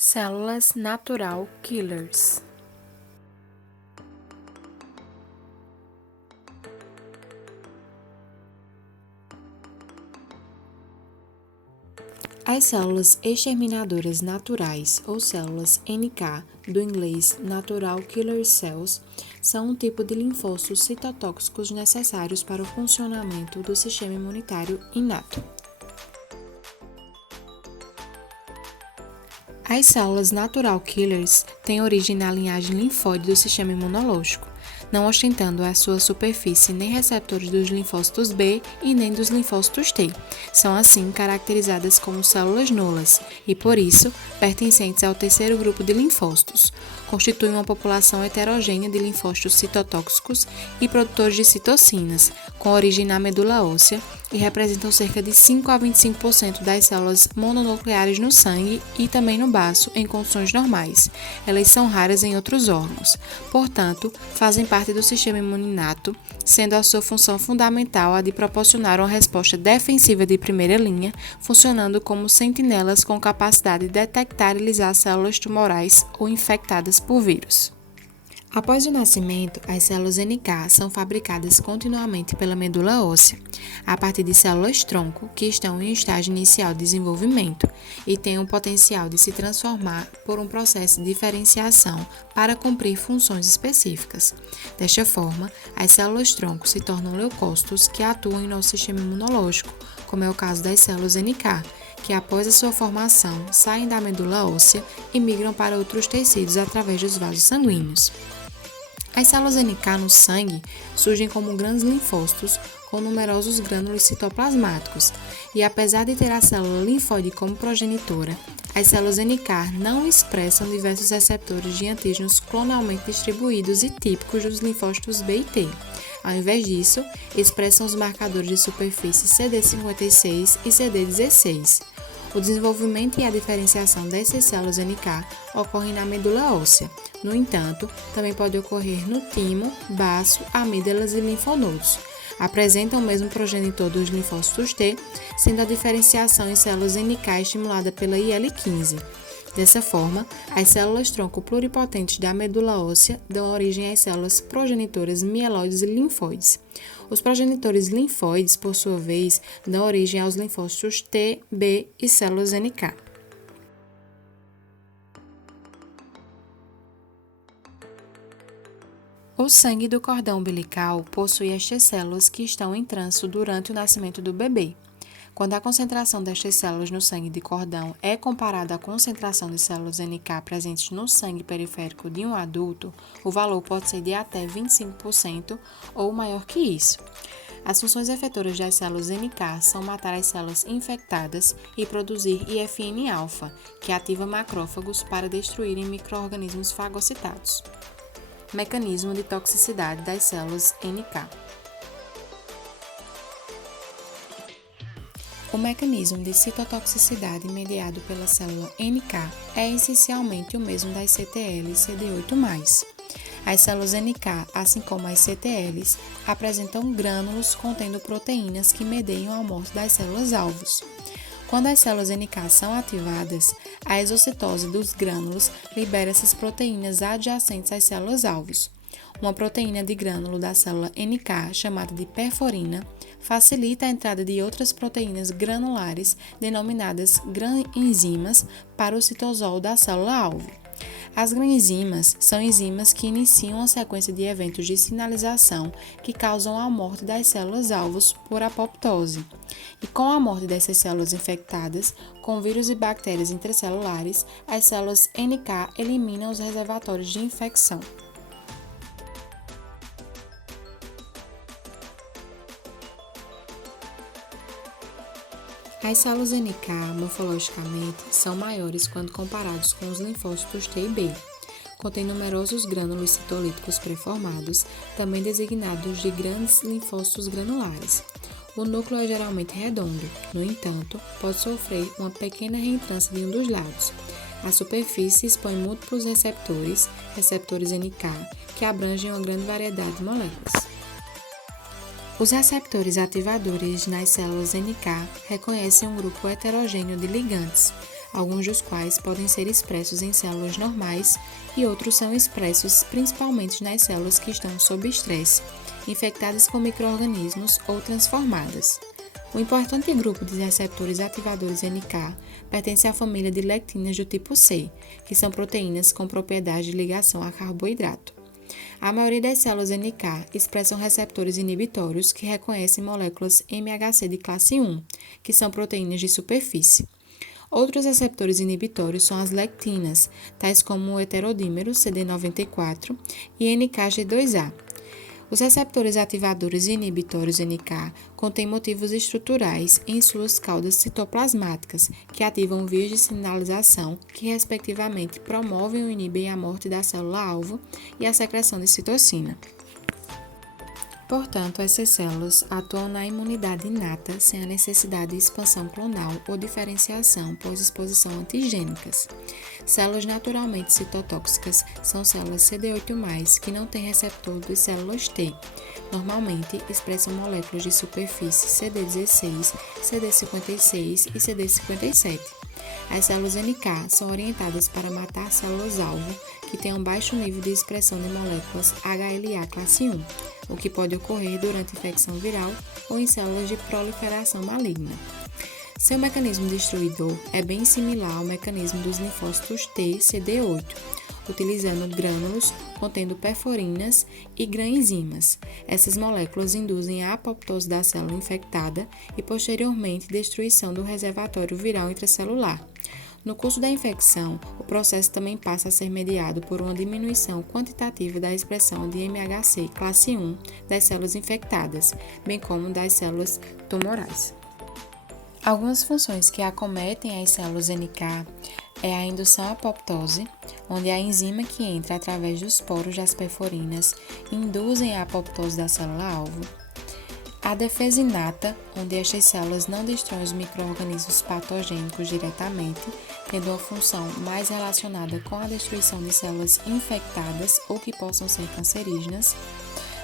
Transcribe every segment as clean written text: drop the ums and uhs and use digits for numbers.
Células natural killers. As células exterminadoras naturais, ou células NK, do inglês Natural Killer Cells, são um tipo de linfócitos citotóxicos necessários para o funcionamento do sistema imunitário inato. As células natural killers têm origem na linhagem linfóide do sistema imunológico, não ostentando à sua superfície nem receptores dos linfócitos B e nem dos linfócitos T. São assim caracterizadas como células nulas e, por isso, pertencentes ao terceiro grupo de linfócitos. Constituem uma população heterogênea de linfócitos citotóxicos e produtores de citocinas, com origem na medula óssea, e representam cerca de 5 a 25% das células mononucleares no sangue e também no baço em condições normais. Elas são raras em outros órgãos. Portanto, fazem parte do sistema imune inato, sendo a sua função fundamental a de proporcionar uma resposta defensiva de primeira linha, funcionando como sentinelas com capacidade de detectar e lisar células tumorais ou infectadas por vírus. Após o nascimento, as células NK são fabricadas continuamente pela medula óssea, a partir de células-tronco que estão em estágio inicial de desenvolvimento e têm o potencial de se transformar por um processo de diferenciação para cumprir funções específicas. Desta forma, as células-tronco se tornam leucócitos que atuam em nosso sistema imunológico, como é o caso das células NK, que após a sua formação saem da medula óssea e migram para outros tecidos através dos vasos sanguíneos. As células NK no sangue surgem como grandes linfócitos com numerosos grânulos citoplasmáticos, e apesar de ter a célula linfóide como progenitora, as células NK não expressam diversos receptores de antígenos clonalmente distribuídos e típicos dos linfócitos B e T. Ao invés disso, expressam os marcadores de superfície CD56 e CD16. O desenvolvimento e a diferenciação dessas células NK ocorrem na medula óssea. No entanto, também pode ocorrer no timo, baço, amígdalas e linfonodos. Apresentam o mesmo progenitor dos linfócitos T, sendo a diferenciação em células NK estimulada pela IL-15. Dessa forma, as células-tronco pluripotentes da medula óssea dão origem às células progenitoras mieloides e linfóides. Os progenitores linfóides, por sua vez, dão origem aos linfócitos T, B e células NK. O sangue do cordão umbilical possui estas células que estão em trânsito durante o nascimento do bebê. Quando a concentração destas células no sangue de cordão é comparada à concentração de células NK presentes no sangue periférico de um adulto, o valor pode ser de até 25% ou maior que isso. As funções efetoras das células NK são matar as células infectadas e produzir IFN-alfa, que ativa macrófagos para destruírem micro-organismos fagocitados. Mecanismo de toxicidade das células NK. O mecanismo de citotoxicidade mediado pela célula NK é essencialmente o mesmo das CTL e CD8+. As células NK, assim como as CTLs, apresentam grânulos contendo proteínas que medeiam a morte das células-alvos. Quando as células NK são ativadas, a exocitose dos grânulos libera essas proteínas adjacentes às células-alvos. Uma proteína de grânulo da célula NK, chamada de perforina, facilita a entrada de outras proteínas granulares, denominadas granenzimas, para o citosol da célula-alvo. As granenzimas são enzimas que iniciam a sequência de eventos de sinalização que causam a morte das células-alvos por apoptose. E com a morte dessas células infectadas com vírus e bactérias intracelulares, as células NK eliminam os reservatórios de infecção. As células NK, morfologicamente, são maiores quando comparados com os linfócitos T e B. Contém numerosos grânulos citolíticos pré-formados, também designados de grandes linfócitos granulares. O núcleo é geralmente redondo, no entanto, pode sofrer uma pequena reentrância de um dos lados. A superfície expõe múltiplos receptores NK, que abrangem uma grande variedade de moléculas. Os receptores ativadores nas células NK reconhecem um grupo heterogêneo de ligantes. alguns dos quais podem ser expressos em células normais e outros são expressos principalmente nas células que estão sob estresse, infectadas com micro-organismos ou transformadas. Um importante grupo de receptores ativadores NK pertence à família de lectinas do tipo C, que são proteínas com propriedade de ligação a carboidrato. A maioria das células NK expressam receptores inibitórios que reconhecem moléculas MHC de classe 1, que são proteínas de superfície. Outros receptores inibitórios são as lectinas, tais como o heterodímero CD94 e NKG2A. Os receptores ativadores e inibitórios NK contêm motivos estruturais em suas caudas citoplasmáticas, que ativam vias de sinalização que, respectivamente, promovem ou inibem a morte da célula-alvo e a secreção de citocina. Portanto, essas células atuam na imunidade inata sem a necessidade de expansão clonal ou diferenciação pós-exposição antigênicas. Células naturalmente citotóxicas são células CD8+, que não têm receptor das células T. Normalmente, expressam moléculas de superfície CD16, CD56 e CD57. As células NK são orientadas para matar células-alvo que têm um baixo nível de expressão de moléculas HLA classe 1, o que pode ocorrer durante infecção viral ou em células de proliferação maligna. Seu mecanismo destruidor é bem similar ao mecanismo dos linfócitos T CD8, utilizando grânulos contendo perforinas e granenzimas. Essas moléculas induzem a apoptose da célula infectada e, posteriormente, destruição do reservatório viral intracelular. No curso da infecção, o processo também passa a ser mediado por uma diminuição quantitativa da expressão de MHC classe 1 das células infectadas, bem como das células tumorais. Algumas funções que acometem as células NK é a indução à apoptose, onde a enzima que entra através dos poros das perforinas induzem a apoptose da célula-alvo. A defesa inata, onde estas células não destroem os micro-organismos patogênicos diretamente, tendo uma função mais relacionada com a destruição de células infectadas ou que possam ser cancerígenas.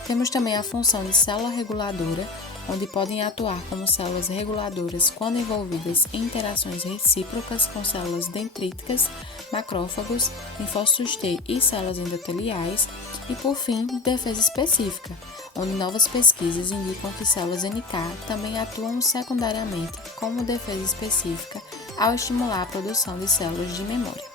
Temos também a função de célula reguladora, onde podem atuar como células reguladoras quando envolvidas em interações recíprocas com células dendríticas, macrófagos, linfócitos T e células endoteliais. E, por fim, defesa específica, onde novas pesquisas indicam que células NK também atuam secundariamente como defesa específica ao estimular a produção de células de memória.